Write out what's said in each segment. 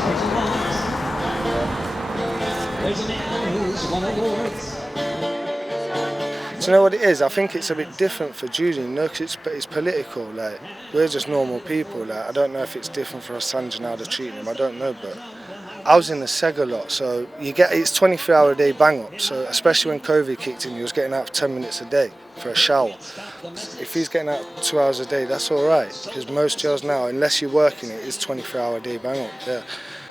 Do you know what it is? I think it's a bit different for Julian, no, because it's political. Like, we're just normal people. Like, I don't know if it's different for Assange and how they're treating him. I don't know, but I was in the Seg a lot, so it's 24-hour a day bang up. So especially when COVID kicked in, he was getting out 10 minutes a day for a shower. If he's getting out 2 hours a day, that's all right, because most jails now, unless you're working it, is 24-hour a day bang up. Yeah.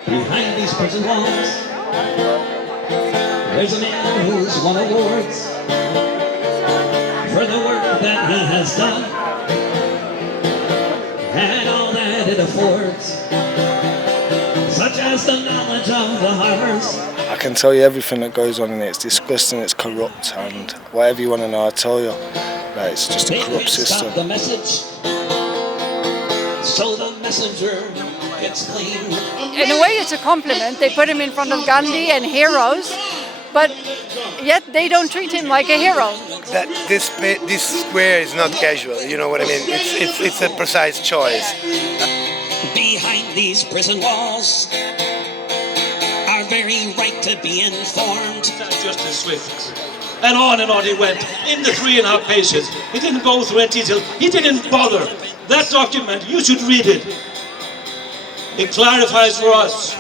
Behind these prison walls, there's a man who's won awards for the work that he has done and all that it affords, such as the knowledge of the horrors. I can tell you everything that goes on in it. It's disgusting, it's corrupt, and whatever you want to know, I'll tell you. Like, it's just a corrupt system. Stop the message, so the messenger gets clean. In a way, it's a compliment. They put him in front of Gandhi and heroes, but yet they don't treat him like a hero. That this square is not casual. You know what I mean? It's a precise choice. Behind these prison walls, our very right to be informed. Justice Swift. And on he went, in the 3.5 pages. He didn't go through any detail. He didn't bother. That document, you should read it. It clarifies for us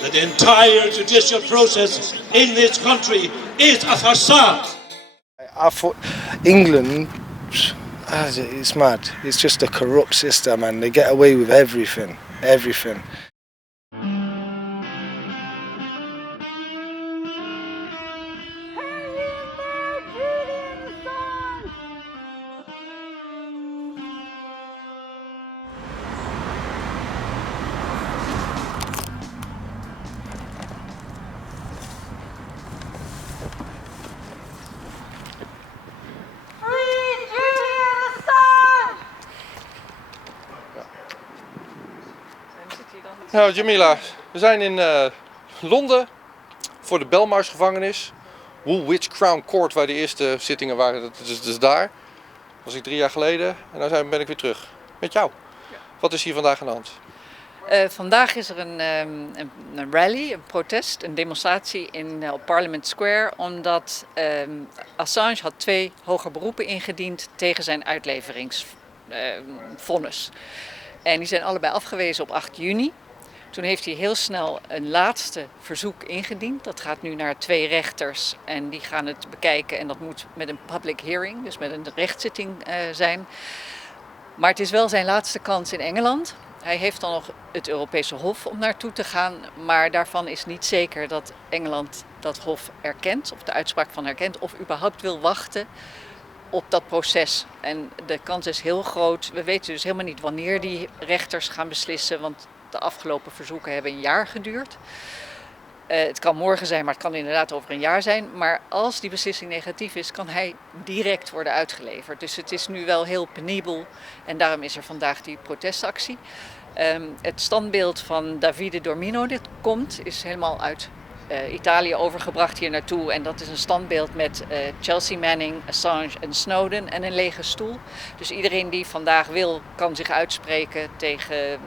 that the entire judicial process in this country is a facade. I thought England, it's mad. It's just a corrupt system, and they get away with everything. Nou, Djamila, we zijn in Londen voor de Belmarsh gevangenis. Woolwich Crown Court, waar de eerste zittingen waren, dat is dus daar. Dat was ik 3 jaar geleden en nu ben ik weer terug. Met jou. Ja. Wat is hier vandaag aan de hand? Vandaag is er een rally, een protest, een demonstratie op Parliament Square, omdat Assange had 2 hoger beroepen ingediend tegen zijn uitleveringsvonnis. En die zijn allebei afgewezen op 8 juni. Toen heeft hij heel snel een laatste verzoek ingediend. Dat gaat nu naar 2 rechters en die gaan het bekijken. En dat moet met een public hearing, dus met een rechtszitting zijn. Maar het is wel zijn laatste kans in Engeland. Hij heeft dan nog het Europese Hof om naartoe te gaan. Maar daarvan is niet zeker dat Engeland dat Hof erkent, of de uitspraak van erkent, of überhaupt wil wachten op dat proces. En de kans is heel groot. We weten dus helemaal niet wanneer die rechters gaan beslissen, want de afgelopen verzoeken hebben 1 jaar geduurd. Het kan morgen zijn, maar het kan inderdaad over 1 jaar zijn. Maar als die beslissing negatief is, kan hij direct worden uitgeleverd. Dus het is nu wel heel penibel en daarom is er vandaag die protestactie. Het standbeeld van Davide Dormino dit komt, is helemaal uit Italië overgebracht hier naartoe. En dat is een standbeeld met Chelsea Manning, Assange en Snowden en een lege stoel. Dus iedereen die vandaag wil, kan zich uitspreken tegen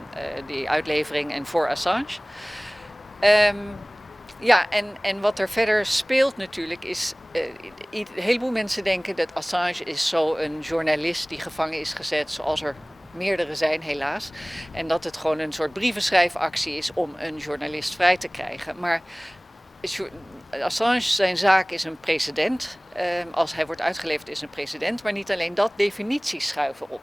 die uitlevering en voor Assange. Ja, en wat er verder speelt natuurlijk is, een heleboel mensen denken dat Assange is zo een journalist die gevangen is gezet, zoals er meerdere zijn helaas. En dat het gewoon een soort brievenschrijfactie is om een journalist vrij te krijgen. Maar Assange, zijn zaak is een precedent. Als hij wordt uitgeleverd is een precedent. Maar niet alleen dat, definities schuiven op.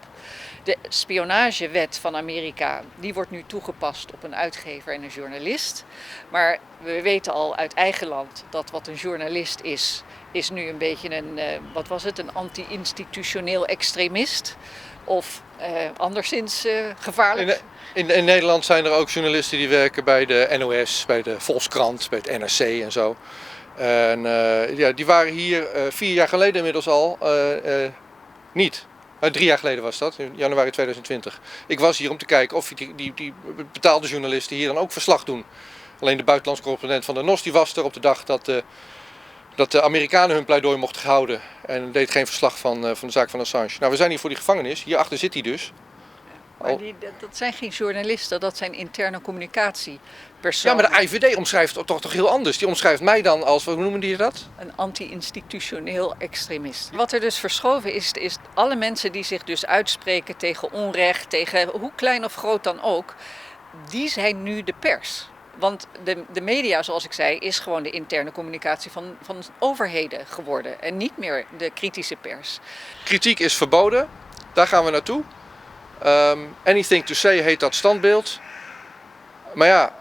De spionagewet van Amerika, die wordt nu toegepast op een uitgever en een journalist. Maar we weten al uit eigen land dat wat een journalist is nu een beetje een anti-institutioneel extremist. Of anderszins gevaarlijk. In Nederland zijn er ook journalisten die werken bij de NOS, bij de Volkskrant, bij het NRC en zo. En die waren hier 4 jaar geleden inmiddels al niet. 3 jaar geleden was dat, in januari 2020. Ik was hier om te kijken of die betaalde journalisten hier dan ook verslag doen. Alleen de buitenlandse correspondent van de NOS die was er op de dag dat de Amerikanen hun pleidooi mochten houden. En deed geen verslag van de zaak van Assange. Nou, we zijn hier voor die gevangenis. Hierachter zit hij dus. Maar dat zijn geen journalisten, dat zijn interne communicatiepersonen. Ja, maar de IVD omschrijft het toch heel anders. Die omschrijft mij dan als, hoe noemen die dat? Een anti-institutioneel extremist. Wat er dus verschoven is alle mensen die zich dus uitspreken tegen onrecht, tegen hoe klein of groot dan ook, die zijn nu de pers. Want de media, zoals ik zei, is gewoon de interne communicatie van overheden geworden. En niet meer de kritische pers. Kritiek is verboden, daar gaan we naartoe. Anything to say heet dat standbeeld. Maar ja,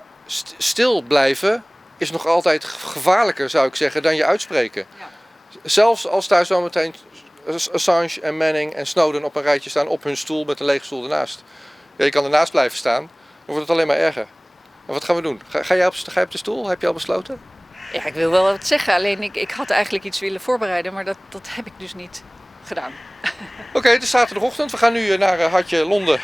stil blijven is nog altijd gevaarlijker, zou ik zeggen, dan je uitspreken. Ja. Zelfs als daar zometeen Assange en Manning en Snowden op een rijtje staan op hun stoel met een lege stoel ernaast. Ja, je kan ernaast blijven staan, dan wordt het alleen maar erger. Maar wat gaan we doen? Ga jij op de stoel? Heb je al besloten? Ja, ik wil wel wat zeggen. Alleen ik had eigenlijk iets willen voorbereiden, maar dat heb ik dus niet gedaan. Oké, het is zaterdagochtend. We gaan nu naar Hartje Londen.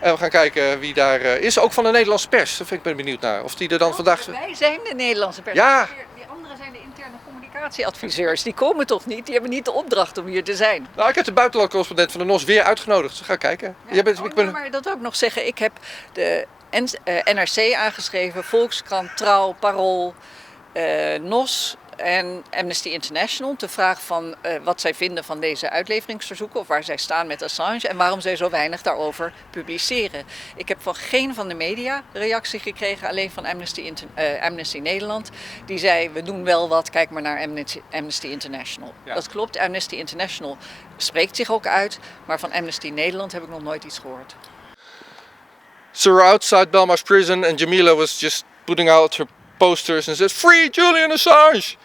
En we gaan kijken wie daar is. Ook van de Nederlandse pers. Daar ben ik benieuwd naar. Of die er dan vandaag... Wij zijn de Nederlandse pers. Ja. Die anderen zijn de interne communicatieadviseurs. Die komen toch niet? Die hebben niet de opdracht om hier te zijn. Nou, ik heb de buitenlandse correspondent van de NOS weer uitgenodigd. Dus ga kijken. Ja. Maar dat ook nog zeggen. Ik heb de NRC aangeschreven, Volkskrant, Trouw, Parool, NOS en Amnesty International. Te vragen van wat zij vinden van deze uitleveringsverzoeken of waar zij staan met Assange en waarom zij zo weinig daarover publiceren. Ik heb van geen van de media reactie gekregen, alleen van Amnesty Nederland. Die zei, we doen wel wat, kijk maar naar Amnesty International. Ja. Dat klopt, Amnesty International spreekt zich ook uit, maar van Amnesty Nederland heb ik nog nooit iets gehoord. So we're outside Belmarsh prison and Djamila was just putting out her posters and said, "Free Julian Assange!"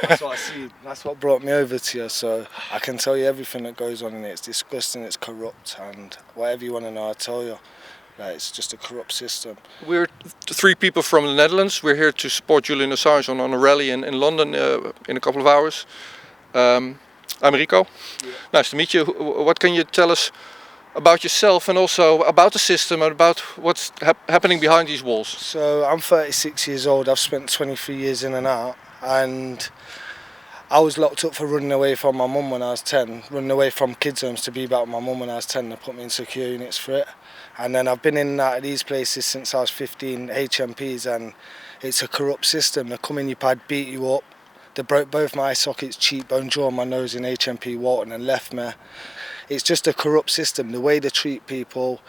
That's what I see. That's what brought me over to you. So I can tell you everything that goes on in it. It's disgusting, it's corrupt, and whatever you want to know, I'll tell you. Like, it's just a corrupt system. We're three people from the Netherlands. We're here to support Julian Assange on a rally in London in a couple of hours. I'm Rico. Yeah. Nice to meet you. What can you tell us about yourself and also about the system and about what's happening behind these walls? So I'm 36 years old. I've spent 23 years in and out, and I was locked up for running away from my mum when I was 10, running away from kids' homes to be back with my mum when I was 10. They put me in secure units for it. And then I've been in and out of these places since I was 15, HMPs, and it's a corrupt system. They come in your pad, beat you up. They broke both my eye sockets, cheekbone, jaw, my nose in HMP Walton and left me. It's just a corrupt system, the way they treat people,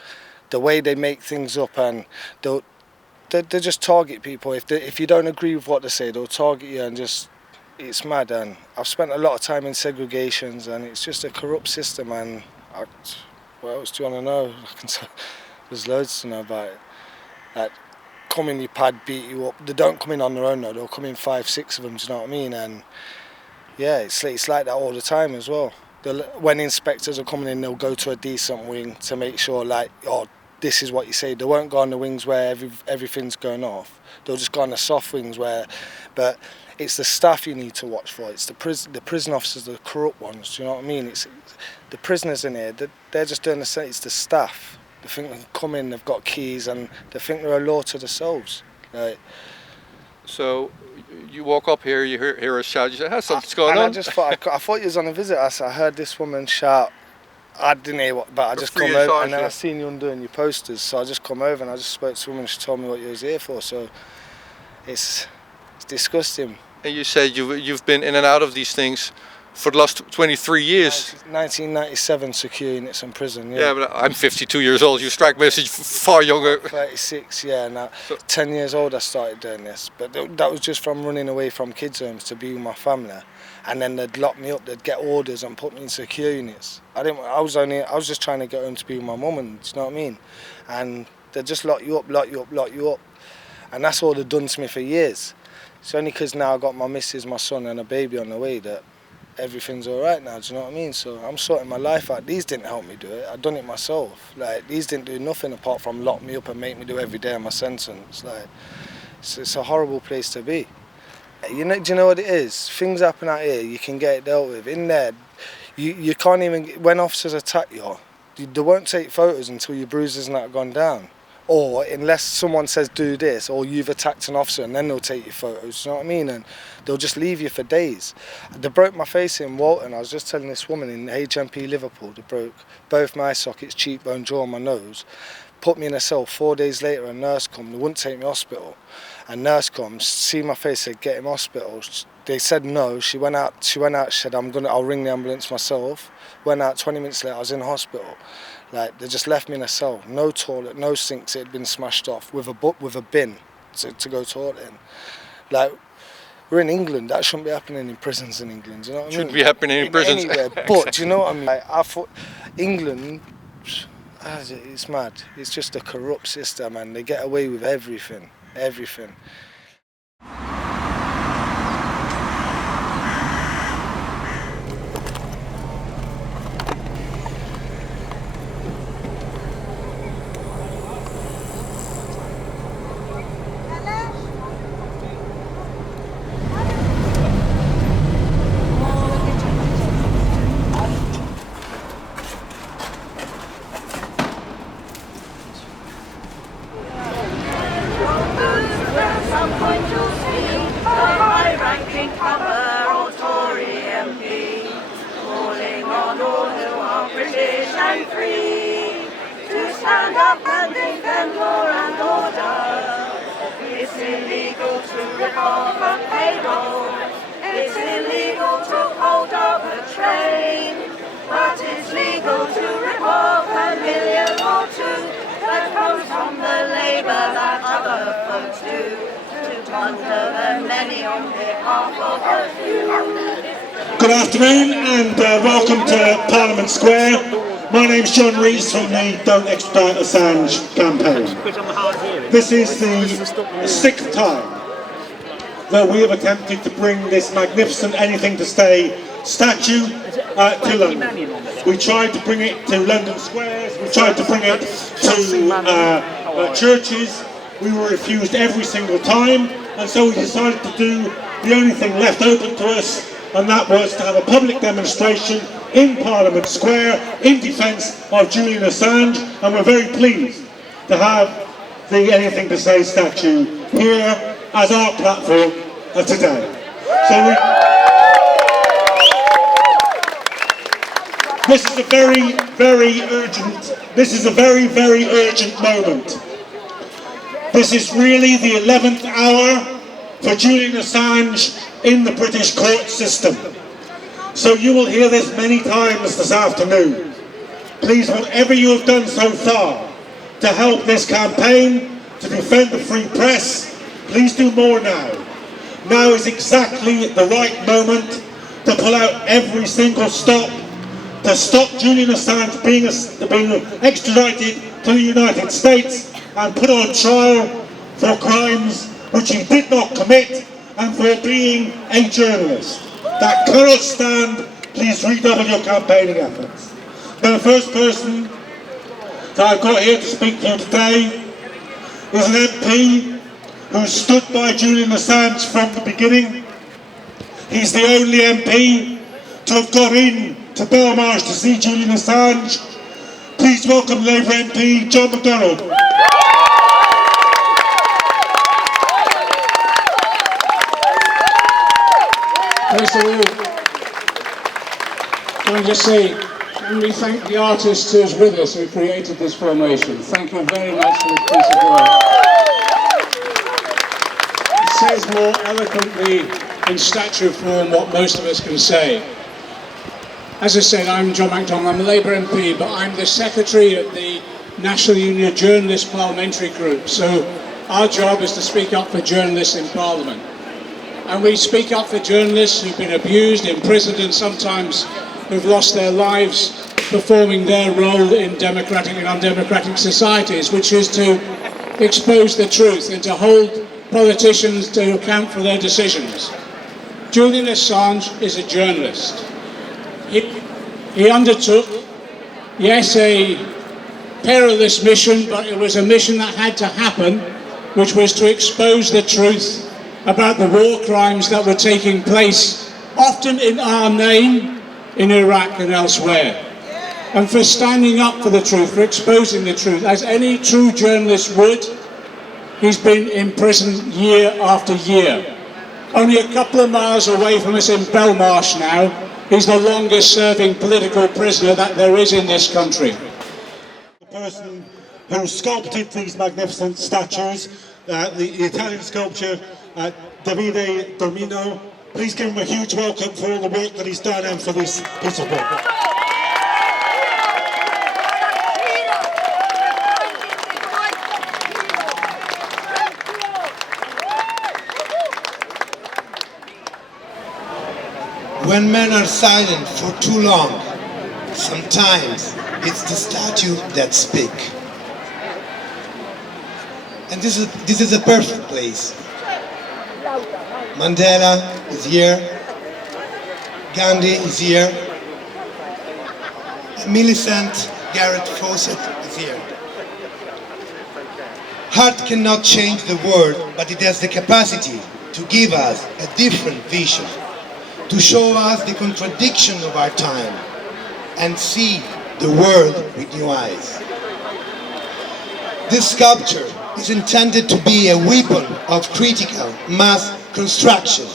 the way they make things up, and they just target people. If you don't agree with what they say, they'll target you, and just, it's mad. And I've spent a lot of time in segregations, and it's just a corrupt system. And what else do you want to know? There's loads to know about it. Like, come in your pad, beat you up. They don't come in on their own though, they'll come in 5, 6 of them, do you know what I mean? And yeah, it's like that all the time as well. When inspectors are coming in, they'll go to a decent wing to make sure, like, oh, this is what you say. They won't go on the wings where everything's going off. They'll just go on the soft wings but it's the staff you need to watch for. It's the prison officers, the corrupt ones, do you know what I mean? It's the prisoners in here, they're just doing the same. It's the staff. They think they can come in, they've got keys, and they think they're a law to themselves. Like, so you walk up here, you hear a shout, you say, "Hey, something's going on." I just thought, I thought you was on a visit. I heard this woman shout. I didn't hear what, but I just come over, and then I seen you undoing your posters, so I just come over and I just spoke to a woman. She told me what you was here for. So it's disgusting. And you said you've been in and out of these things for the last 23 years. 1997 secure units in prison. Yeah, yeah, but I'm 52 years old. You strike me as far younger. 36, yeah. Now, 10 years old I started doing this, but that was just from running away from kids' homes to be with my family. And then they'd lock me up, they'd get orders and put me in secure units. I was just trying to get home to be with my mum, and do you know what I mean? And they'd just lock you up. And that's all they've done to me for years. It's only because now I've got my missus, my son and a baby on the way that everything's all right now, do you know what I mean? So I'm sorting my life out. These didn't help me do it, I've done it myself. Like, these didn't do nothing apart from lock me up and make me do every day of my sentence. Like, it's a horrible place to be. Do you know what it is? Things happen out here, you can get it dealt with. In there, you can't even, when officers attack you, they won't take photos until your bruises and that have gone down. or unless someone says do this, or you've attacked an officer, and then they'll take your photos, you know what I mean? And they'll just leave you for days. They broke my face in Walton. I was just telling this woman in HMP Liverpool, they broke both my sockets, cheekbone, jaw, and my nose, put me in a cell. 4 days later, a nurse come, they wouldn't take me to hospital. A nurse comes, see my face, said get him to hospital. They said no. She went out, said I'll ring the ambulance myself. Went out, 20 minutes later, I was in hospital. Like, they just left me in a cell. No toilet, no sinks, it had been smashed off, with a bin to go toilet in. Like, we're in England, that shouldn't be happening in prisons in England, you know what I mean? Shouldn't be happening in prisons. Anywhere, but, do you know what I mean? Like, I thought, England, it's mad. It's just a corrupt system, and they get away with everything. Everything. Good afternoon and welcome to Parliament Square. My name's John Rees from the Don't Extradite Assange campaign. This is the sixth time that we have attempted to bring this magnificent Anything to Stay statue to London. We tried to bring it to London squares, we tried to bring it to churches. We were refused every single time, and so we decided to do the only thing left open to us, and that was to have a public demonstration in Parliament Square in defence of Julian Assange, and we're very pleased to have the Anything to Say statue here as our platform today. So this is a very, very urgent moment. This is really the 11th hour for Julian Assange in the British court system. So you will hear this many times this afternoon. Please, whatever you have done so far to help this campaign, to defend the free press, please do more now. Now is exactly the right moment to pull out every single stop, to stop Julian Assange being extradited to the United States and put on trial for crimes which he did not commit and for being a journalist. That cannot stand. Please redouble your campaigning efforts. Now, the first person that I've got here to speak to you today is an MP who stood by Julian Assange from the beginning. He's the only MP to have got in to Belmarsh to see Julian Assange. Please welcome Labour MP John McDonald. First of all, can I just say, can we thank the artist who's with us who created this formation. Thank you very much for this piece of work. It says more eloquently in statue form what most of us can say. As I said, I'm John MacDonald, I'm a Labour MP, but I'm the secretary of the National Union Journalist Parliamentary Group. So our job is to speak up for journalists in Parliament. And we speak up for journalists who've been abused, imprisoned, and sometimes who've lost their lives performing their role in democratic and undemocratic societies, which is to expose the truth and to hold politicians to account for their decisions. Julian Assange is a journalist. He undertook, yes, a perilous mission, but it was a mission that had to happen, which was to expose the truth about the war crimes that were taking place, often in our name, in Iraq and elsewhere. and for standing up for the truth, for exposing the truth, as any true journalist would. He's been imprisoned year after year. Only a couple of miles away from us in Belmarsh now, he's the longest serving political prisoner that there is in this country. The person who sculpted these magnificent statues, the Italian sculptor Davide Dormino. Please give him a huge welcome for all the work that he's done and for this piece of work. When men are silent for too long, sometimes it's the statue that speak. And this is a perfect place. Mandela is here, Gandhi is here, Millicent Garrett Fawcett is here. Art cannot change the world, but it has the capacity to give us a different vision, to show us the contradiction of our time and see the world with new eyes. This sculpture is intended to be a weapon of critical mass construction.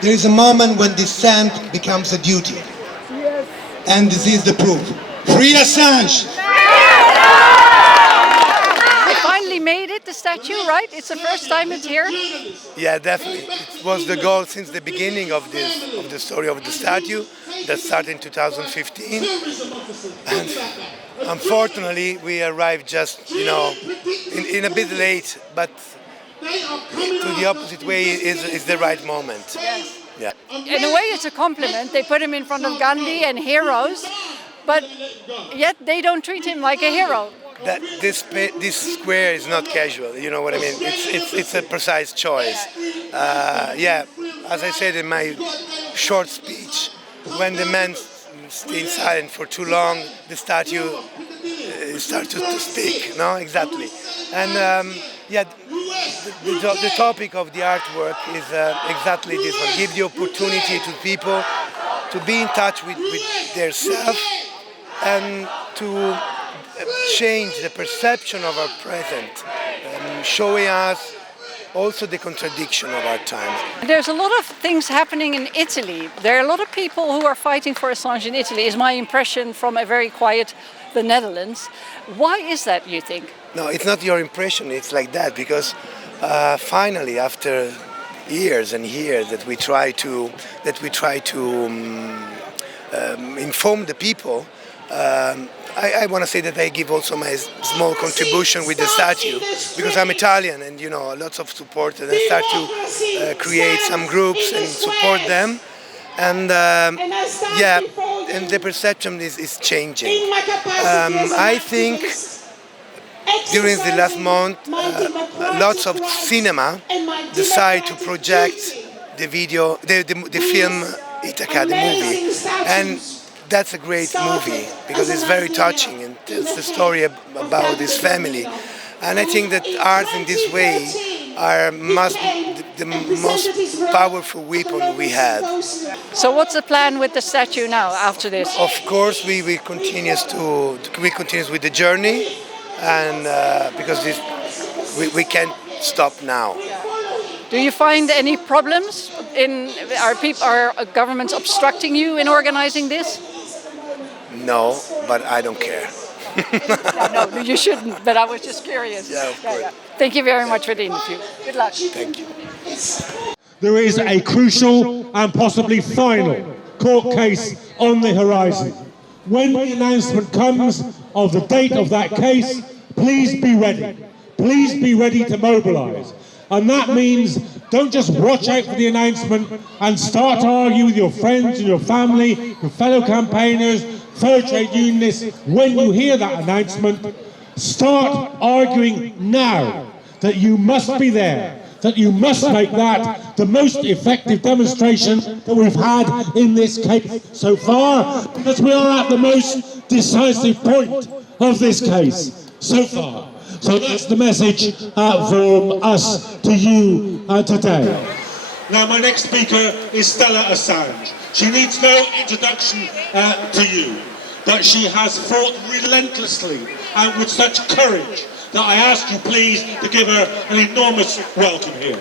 There is a moment when dissent becomes a duty. And this is the proof. Free Assange! We finally made it, the statue, right? It's the first time it's here? Yeah, definitely. It was the goal since the beginning of the story of the statue that started in 2015. And unfortunately, we arrived just, in a bit late, but to the opposite way is the right moment. Yes. Yeah. In a way, it's a compliment. They put him in front of Gandhi and heroes, but yet they don't treat him like a hero. That this square is not casual. You know what I mean? It's a precise choice. Yeah, as I said in my short speech, when the men stay silent for too long, the statue starts to speak. No, exactly. And yeah, the topic of the artwork is exactly this one. Give the opportunity to people to be in touch with their self and to change the perception of our present, showing us also the contradiction of our times. There's a lot of things happening in Italy. There are a lot of people who are fighting for Assange in Italy, is my impression from a very quiet the Netherlands. Why is that, you think? No, it's not your impression, it's like that, because finally, after years and years that we try to inform the people, I want to say that I give also my small contribution with the statue, because I'm Italian and lots of support, and I start to create some groups and support them, and yeah, and the perception is changing. I think during the last month, lots of cinema decide to project the film Ithaca, the movie, and that's a great movie because it's very touching and tells the story about this family. And I think that art in this way must be the most powerful weapon we have. So what's the plan with the statue now after this? Of course, we continue with the journey, and because we can't stop now. Do you find any problems are governments obstructing you in organizing this? No, but I don't care. No, you shouldn't, but I was just curious. Yeah, of course. Thank you very much for the interview. Good luck. Thank you. There is a crucial and possibly final court case on the horizon. When the announcement comes of the date of that case, please be ready. Please be ready to mobilise. And that means don't just watch out for the announcement and start to argue with your friends and your family, your fellow campaigners, fellow trade unionists. When you hear that announcement, start arguing now that you must be there, that you must make that the most effective demonstration that we've had in this case so far, because we are at the most decisive point of this case so far. So that's the message from us to you today. Now my next speaker is Stella Assange. She needs no introduction to you. that she has fought relentlessly and with such courage that I ask you please to give her an enormous welcome here.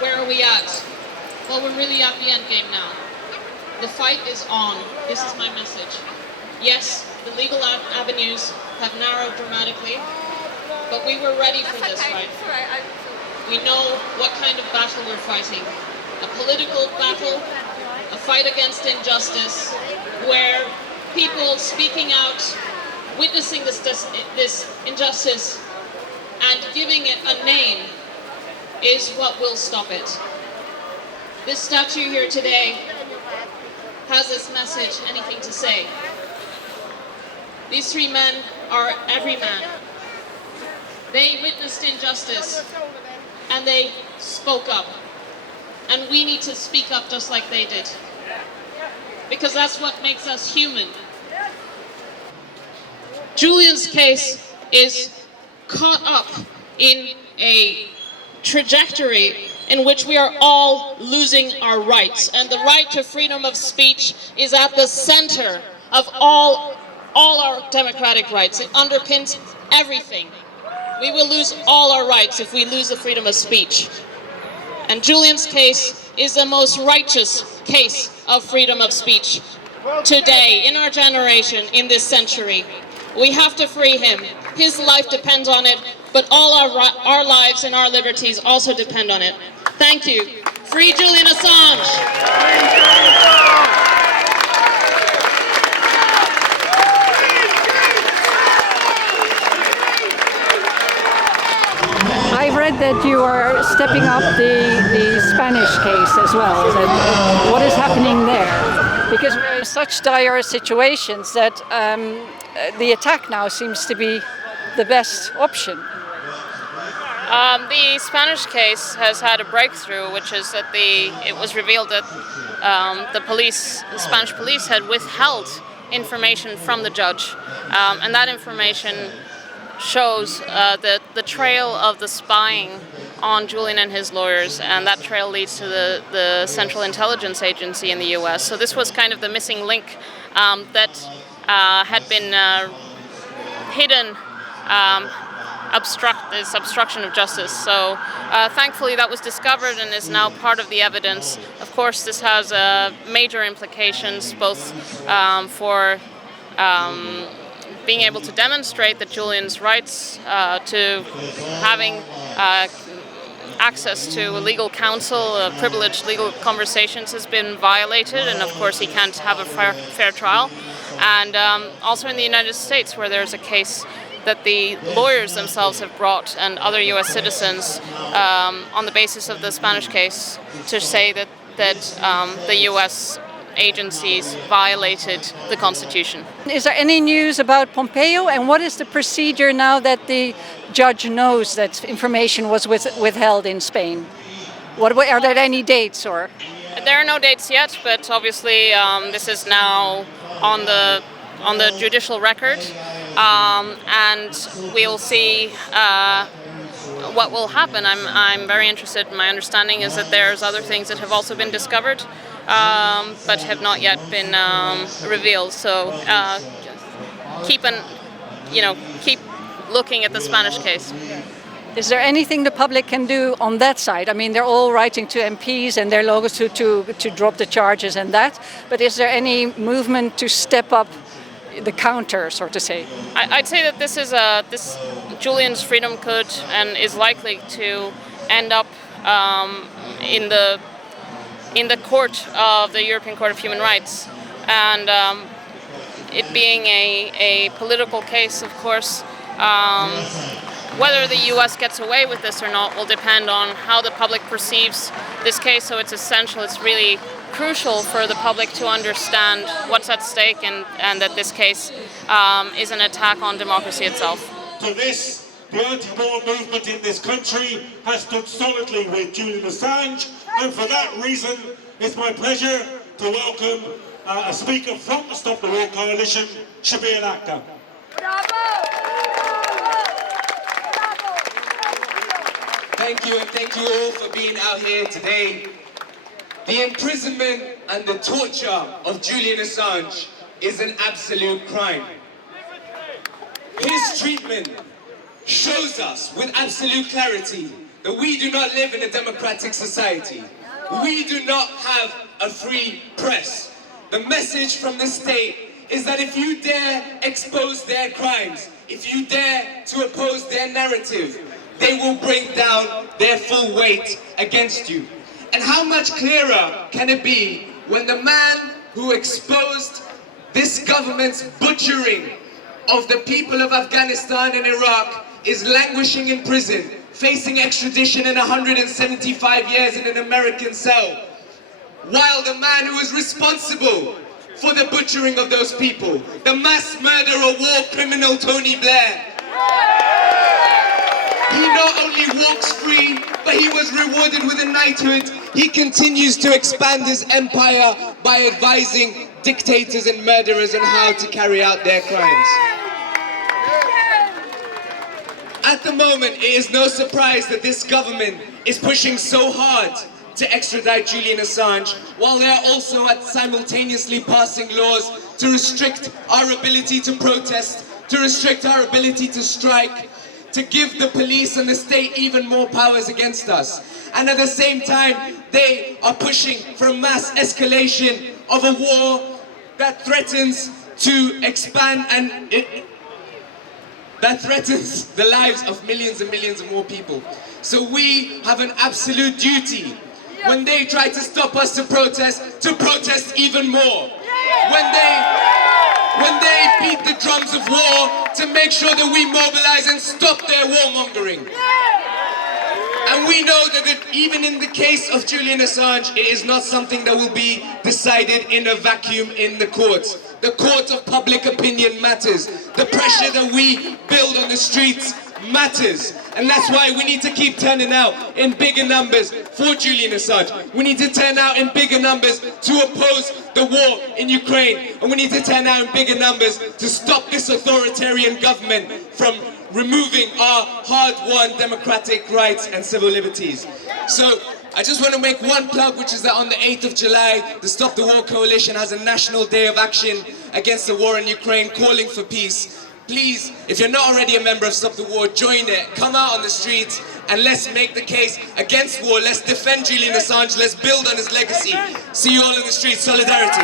Where are we at? Well, we're really at the end game now. The fight is on. This is my message. Yes, the legal avenues have narrowed dramatically, but we were ready for this fight. We know what kind of battle we're fighting. A political battle, a fight against injustice, where people speaking out, witnessing this injustice, and giving it a name is what will stop it. This statue here today has this message, anything to say. These three men are every man. They witnessed injustice and they spoke up. And we need to speak up just like they did. Because that's what makes us human. Julian's case is caught up in a trajectory in which we are all losing our rights, and the right to freedom of speech is at the center of all our democratic rights. It underpins everything. We will lose all our rights if we lose the freedom of speech. And Julian's case is the most righteous case of freedom of speech today, in our generation, in this century. We have to free him. His life depends on it, but all our lives and our liberties also depend on it. Thank you. Free Julian Assange. I've read that you are stepping up the Spanish case as well. What is happening there? Because we're in such dire situations that the attack now seems to be the best option. The Spanish case has had a breakthrough, which is that it was revealed that the Spanish police had withheld information from the judge, and that information shows the trail of the spying on Julian and his lawyers, and that trail leads to the Central Intelligence Agency in the US. So this was kind of the missing link that had been hidden, obstruction of justice. So thankfully that was discovered and is now part of the evidence. Of course, this has major implications both for being able to demonstrate that Julian's rights to having access to legal counsel, privileged legal conversations has been violated, and of course he can't have a fair trial. And also in the United States, where there's a case that the lawyers themselves have brought and other US citizens on the basis of the Spanish case to say that the US agencies violated the Constitution. Is there any news about Pompeo, and what is the procedure now that the judge knows that information was withheld in Spain? Are there any dates or? There are no dates yet, but obviously this is now on the judicial record, and we'll see what will happen. I'm very interested. My understanding is that there's other things that have also been discovered, but have not yet been revealed. So keep looking at the Spanish case. Is there anything the public can do on that side? I mean, they're all writing to MPs and their logos to drop the charges and that, but is there any movement to step up the counter, so to say? I'd say that this Julian's freedom could and is likely to end up in the court of the European Court of Human Rights, and it being a political case, of course. Whether the US gets away with this or not will depend on how the public perceives this case, so it's essential, it's really crucial for the public to understand what's at stake and that this case is an attack on democracy itself. To this, the anti-war movement in this country has stood solidly with Julian Assange, and for that reason it's my pleasure to welcome a speaker from the Stop the War Coalition, Shabbir Lakha. Thank you, and thank you all for being out here today. The imprisonment and the torture of Julian Assange is an absolute crime. His treatment shows us with absolute clarity that we do not live in a democratic society. We do not have a free press. The message from the state is that if you dare expose their crimes, if you dare to oppose their narrative, they will bring down their full weight against you. And how much clearer can it be when the man who exposed this government's butchering of the people of Afghanistan and Iraq is languishing in prison, facing extradition and 175 years in an American cell, while the man who is responsible for the butchering of those people, the mass murderer, war criminal Tony Blair, he not only walks free, but he was rewarded with a knighthood. He continues to expand his empire by advising dictators and murderers on how to carry out their crimes. At the moment, it is no surprise that this government is pushing so hard to extradite Julian Assange, while they are also simultaneously passing laws to restrict our ability to protest, to restrict our ability to strike, to give the police and the state even more powers against us. And at the same time, they are pushing for a mass escalation of a war that threatens to expand and that threatens the lives of millions and millions of more people. So we have an absolute duty, when they try to stop us to protest even more. When they beat the drums of war, to make sure that we mobilize and stop their warmongering. And we know that even in the case of Julian Assange, it is not something that will be decided in a vacuum in the courts. The court of public opinion matters. The pressure that we build on the streets matters. And that's why we need to keep turning out in bigger numbers for Julian Assange. We need to turn out in bigger numbers to oppose the war in Ukraine. And we need to turn out in bigger numbers to stop this authoritarian government from removing our hard-won democratic rights and civil liberties. So I just want to make one plug, which is that on the 8th of July, the Stop the War Coalition has a national day of action against the war in Ukraine, calling for peace. Please, if you're not already a member of Stop the War, join it. Come out on the streets and let's make the case against war. Let's defend Julian Assange. Let's build on his legacy. See you all in the streets. Solidarity.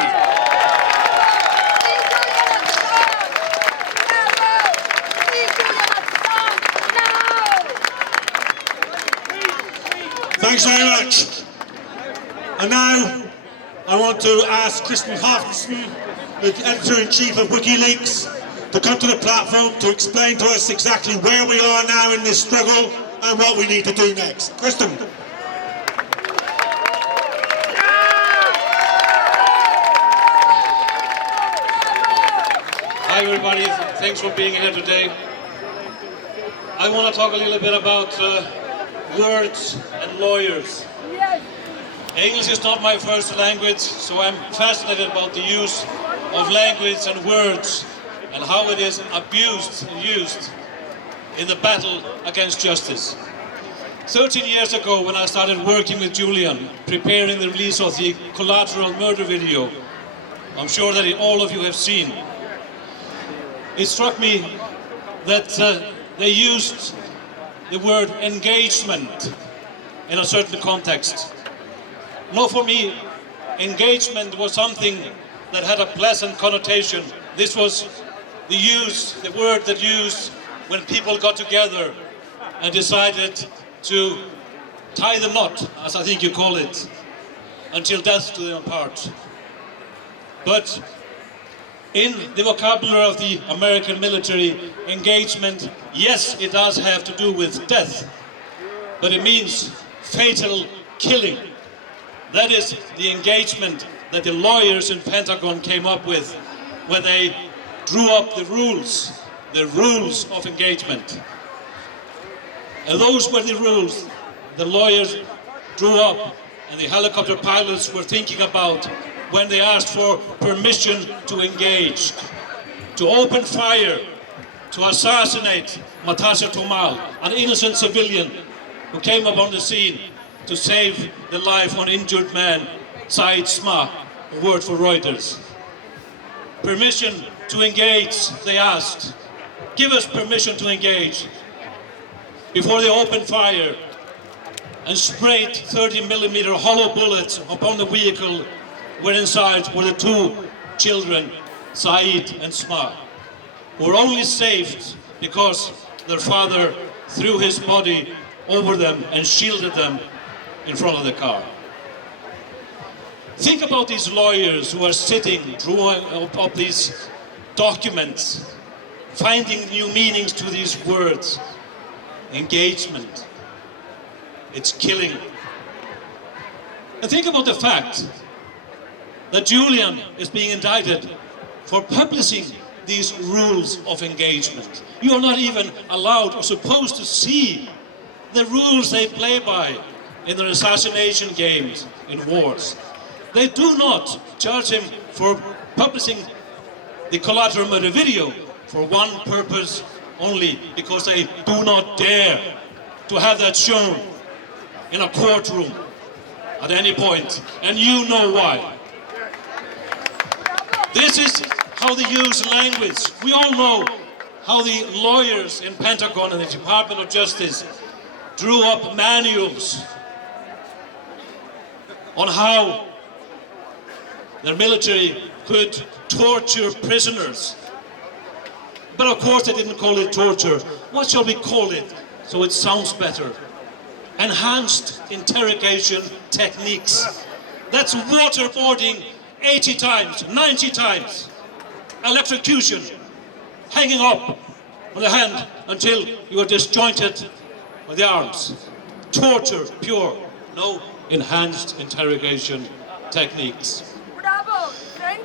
Thanks very much. And now I want to ask Kristen Hafton, the editor-in-chief of WikiLeaks, to come to the platform to explain to us exactly where we are now in this struggle and what we need to do next. Kristen. Hi everybody, thanks for being here today. I want to talk a little bit about words and lawyers. English is not my first language, so I'm fascinated about the use of language and words and how it is abused and used in the battle against justice. 13 years ago, when I started working with Julian, preparing the release of the Collateral murder video, I'm sure that all of you have seen, it struck me that they used the word engagement in a certain context. No, for me, engagement was something that had a pleasant connotation. This was the word that used when people got together and decided to tie the knot, as I think you call it, until death do them apart. But in the vocabulary of the American military, engagement, yes, it does have to do with death, but it means fatal killing. That is the engagement that the lawyers in Pentagon came up with when they drew up the rules of engagement. And those were the rules the lawyers drew up and the helicopter pilots were thinking about when they asked for permission to engage, to open fire, to assassinate Matasha Tomal, an innocent civilian who came upon the scene to save the life of an injured man, Said Sma, who worked for Reuters. Permission to engage, they asked. Give us permission to engage. Before they opened fire and sprayed 30mm hollow bullets upon the vehicle where inside were the two children, Said and Sma, who were only saved because their father threw his body over them and shielded them in front of the car. Think about these lawyers who are sitting, drawing up these documents, finding new meanings to these words. Engagement. It's killing. And think about the fact that Julian is being indicted for publishing these rules of engagement. You are not even allowed or supposed to see the rules they play by in their assassination games in wars. They do not charge him for publishing the collateral murder video for one purpose only, because they do not dare to have that shown in a courtroom at any point, and you know why. This is how they use language. We all know how the lawyers in Pentagon and the Department of Justice drew up manuals on how their military could torture prisoners. But of course they didn't call it torture. What shall we call it so it sounds better? Enhanced interrogation techniques. That's waterboarding 80 times, 90 times. Electrocution, hanging up on the hand until you are disjointed with the arms. Torture, pure. No enhanced interrogation techniques.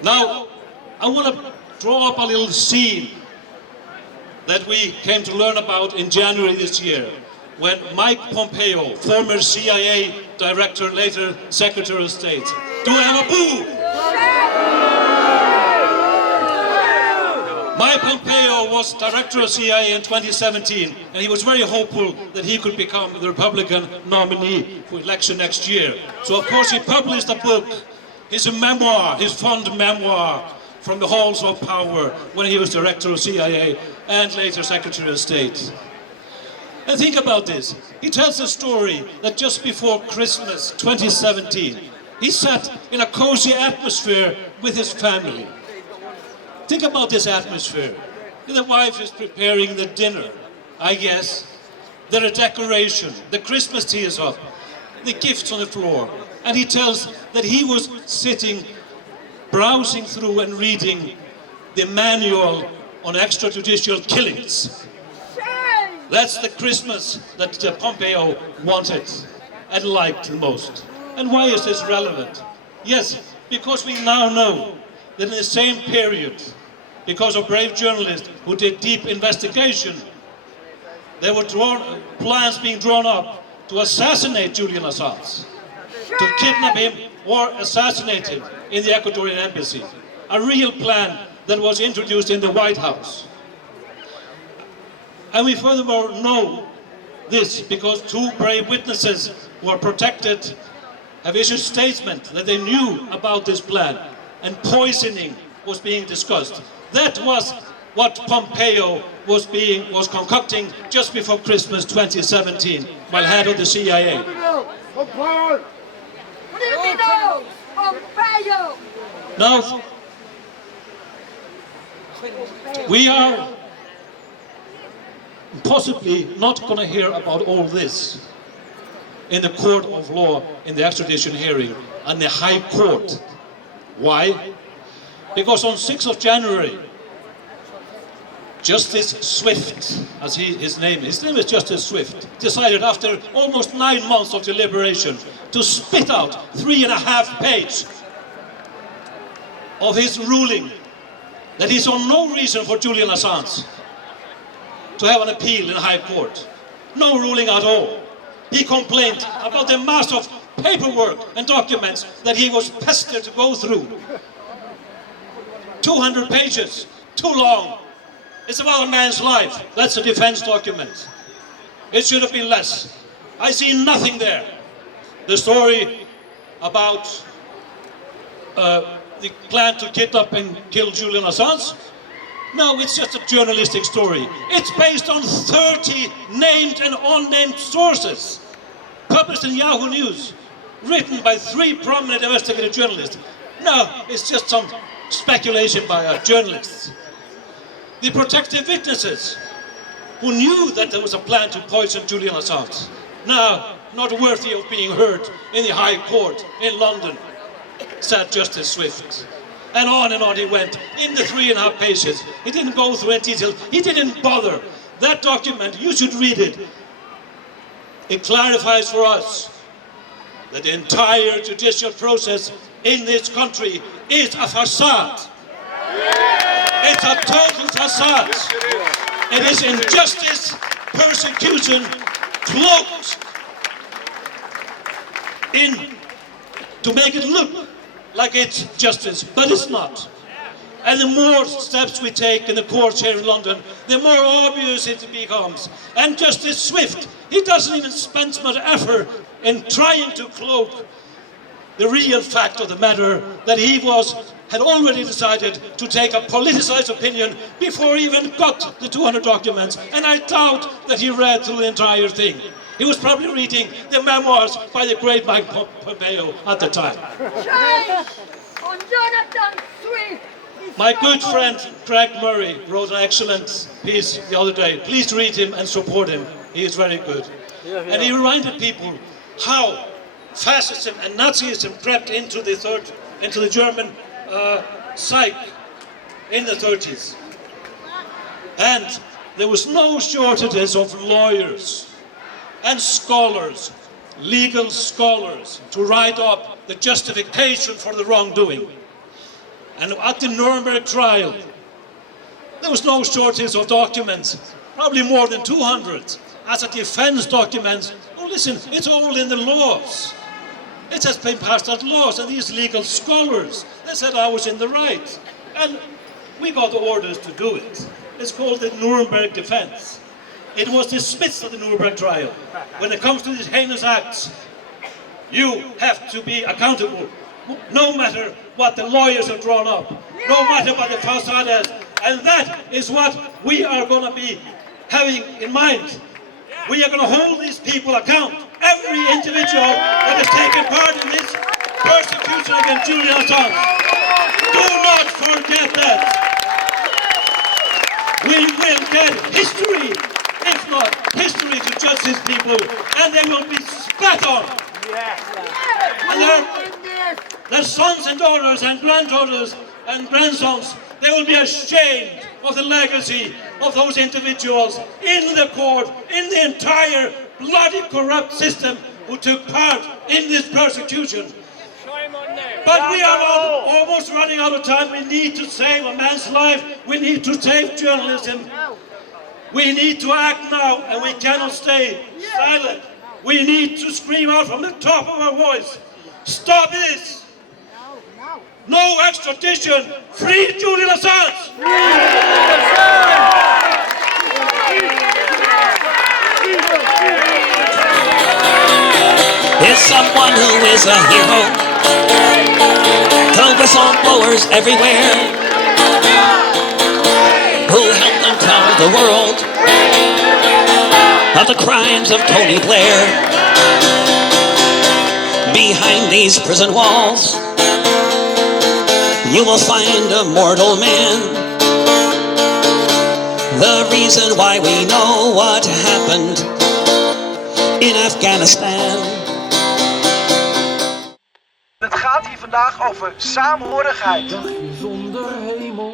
Now, I want to draw up a little scene that we came to learn about in January this year, when Mike Pompeo, former CIA director, later Secretary of State. Do I have a boo? Mike Pompeo was director of CIA in 2017, and he was very hopeful that he could become the Republican nominee for election next year. So of course he published a book, his memoir, his fond memoir, from the halls of power when he was director of CIA and later Secretary of State. And think about this. He tells a story that just before Christmas 2017, he sat in a cozy atmosphere with his family. Think about this atmosphere. The wife is preparing the dinner, I guess. There are decorations, the Christmas tree is up, the gifts on the floor. And he tells that he was sitting, browsing through and reading the manual on extrajudicial killings. That's the Christmas that Pompeo wanted and liked the most. And why is this relevant? Yes, because we now know that in the same period, because of brave journalists who did deep investigation, there were plans being drawn up to assassinate Julian Assange, to kidnap him or assassinate him in the Ecuadorian embassy. A real plan that was introduced in the White House. And we furthermore know this because two brave witnesses who are protected have issued statements that they knew about this plan, and poisoning was being discussed. That was what Pompeo was concocting just before Christmas 2017 while head of the CIA. Now, we are possibly not going to hear about all this in the court of law in the extradition hearing and the High Court. Why? Because on 6th of January, Justice Swift, as his name is Justice Swift, decided after almost 9 months of deliberation to spit out 3.5 pages of his ruling that he saw no reason for Julian Assange to have an appeal in High Court. no ruling at all. He complained about the mass of paperwork and documents that he was pestered to go through. 200 pages, too long. It's about a man's life. That's a defense document. It should have been less. I see nothing there. The story about the plan to kidnap and kill Julian Assange. No, it's just a journalistic story. It's based on 30 named and unnamed sources, published in Yahoo News, written by 3 prominent investigative journalists. No, it's just some speculation by journalists. The protective witnesses who knew that there was a plan to poison Julian Assange, now not worthy of being heard in the High Court in London, said Justice Swift. And on he went, in the 3.5 pages. He didn't go through any detail. He didn't bother. That document, you should read it. It clarifies for us that the entire judicial process in this country is a facade. It's a total facade. It is injustice, persecution, cloaked in to make it look like it's justice, but it's not. And the more steps we take in the courts here in London, the more obvious it becomes. And Justice Swift, he doesn't even spend much effort in trying to cloak the real fact of the matter, that he had already decided to take a politicized opinion before he even got the 200 documents. And I doubt that he read through the entire thing. He was probably reading the memoirs by the great Mike Pompeo at the time. My good friend Craig Murray wrote an excellent piece the other day. Please read him and support him. He is very good. And he reminded people how fascism and Nazism crept into the German psyche in the 30s. And there was no shortages of lawyers and scholars, legal scholars, to write up the justification for the wrongdoing. And at the Nuremberg trial, there was no shortage of documents, probably more than 200, as a defense document. Oh, listen, it's all in the laws. It has been passed as laws, and these legal scholars, they said I was in the right. And we got the orders to do it. It's called the Nuremberg defense. It was dismissed at the Nuremberg trial. When it comes to these heinous acts, you have to be accountable, no matter what the lawyers have drawn up, no matter what the facade is. And that is what we are going to be having in mind. We are going to hold these people account. Every individual that has taken part in this persecution against Julian Assange. Do not forget that. We will get history, if not history, to judge these people, and they will be spat on. And their sons and daughters and granddaughters and grandsons, they will be ashamed of the legacy of those individuals in the court, in the entire bloody corrupt system who took part in this persecution. But we are almost running out of time. We need to save a man's life. We need to save journalism. We need to act now, and we cannot stay silent. We need to scream out from the top of our voice. Stop this! No extradition! Free Julian Assange! Is someone who is a hero to whistleblowers everywhere who helped them tell the world of the crimes of Tony Blair. Behind these prison walls you will find a mortal man. The reason why we know what happened in Afghanistan. Het gaat hier vandaag over saamhorigheid. Dagje zonder hemel.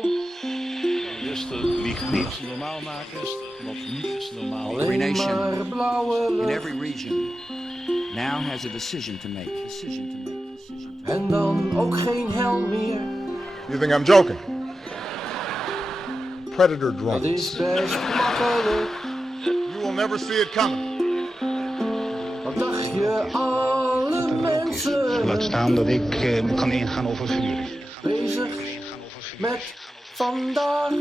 Rustig, lieg niet. Wat normaal maken is wat niet is normaal. Every nation in every region now has a decision to make. En dan ook geen hel meer. You think I'm joking? Predator drones. Dat is best makkelijk. You will never see it coming. Wat dacht je alle mensen? Laat staan dat ik kan ingaan over vuur. Bezig met vandaag.